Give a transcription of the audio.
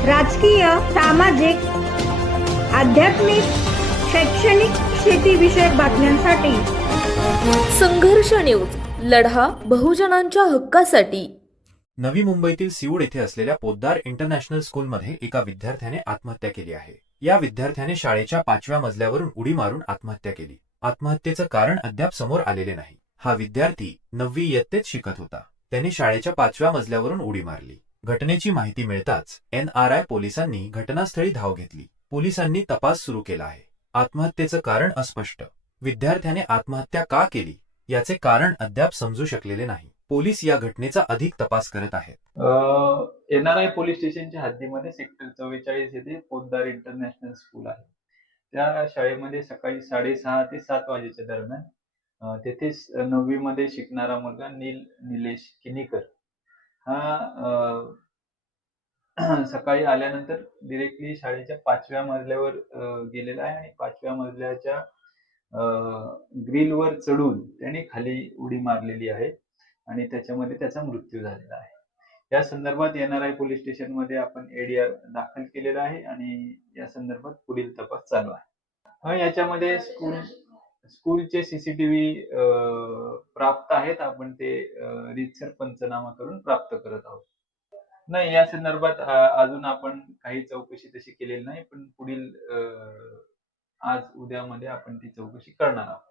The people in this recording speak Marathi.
राजकीय सामाजिक आध्यात्मिक शैक्षणिक शेतीविषयक बातम्यांसाठी. संघर्ष न्यूज लढा बहुजनांच्या हक्कासाठी. नवी मुंबईतील सिऊड येथे असलेल्या पोद्दार इंटरनॅशनल स्कूलमध्ये एका विद्यार्थ्याने आत्महत्या केली आहे. या विद्यार्थ्याने शाळेच्या पाचव्या मजल्यावरून उडी मारून आत्महत्या केली. आत्महत्येचं कारण अद्याप समोर आलेले नाही. हा विद्यार्थी नववी इयत्तेत शिकत होता. त्याने शाळेच्या पाचव्या मजल्यावरून उडी मारली. घटनेची माहिती मिळताच एनआरआय पोलिसांनी घटनास्थळी धाव घेतली. पोलिसांनी तपास सुरू केला आहे. आत्महत्येचं कारण अस्पष्ट. विद्यार्थ्याने आत्महत्या का केली? याचे कारण अद्याप समजू शकलेले नाही. पोलीस या घटनेचा अधिक तपास करत आहेत. एन आर आय पोलीस स्टेशनच्या हद्दीमध्ये सेक्टर चव्वेचाळीस येथे पोद्दार इंटरनॅशनल स्कूल आहे. त्या शाळेमध्ये सकाळी साडेसहा ते सात वाजेच्या दरम्यान तेथे नववी नववीमध्ये शिकणारा मुलगा नील निलेश किनीकर. हा सकाळी आल्यानंतर डिरेक्टली शाळेच्या पाचव्या मजल्यावर गेलेला आहे आणि पाचव्या मजल्याच्या ग्रिलवर चढून त्याने खाली उडी मारलेली आहे आणि त्याच्यामध्ये त्याचा मृत्यू झालेला आहे. या संदर्भात एनआरआय पोलीस स्टेशनमध्ये आपण एडीआर दाखल केलेला आहे आणि या संदर्भात पुढील तपास चालू आहे. याच्यामध्ये स्कूल स्कूलचे सीसीटीव्ही प्राप्त आहेत. आपण ते रितसर पंचनामा करून प्राप्त करत आहोत. नाही या संदर्भात अजून आपण काही चौकशी तशी केलेली नाही पण पुढील आज उद्यामध्ये आपण ती चौकशी करणार आहोत.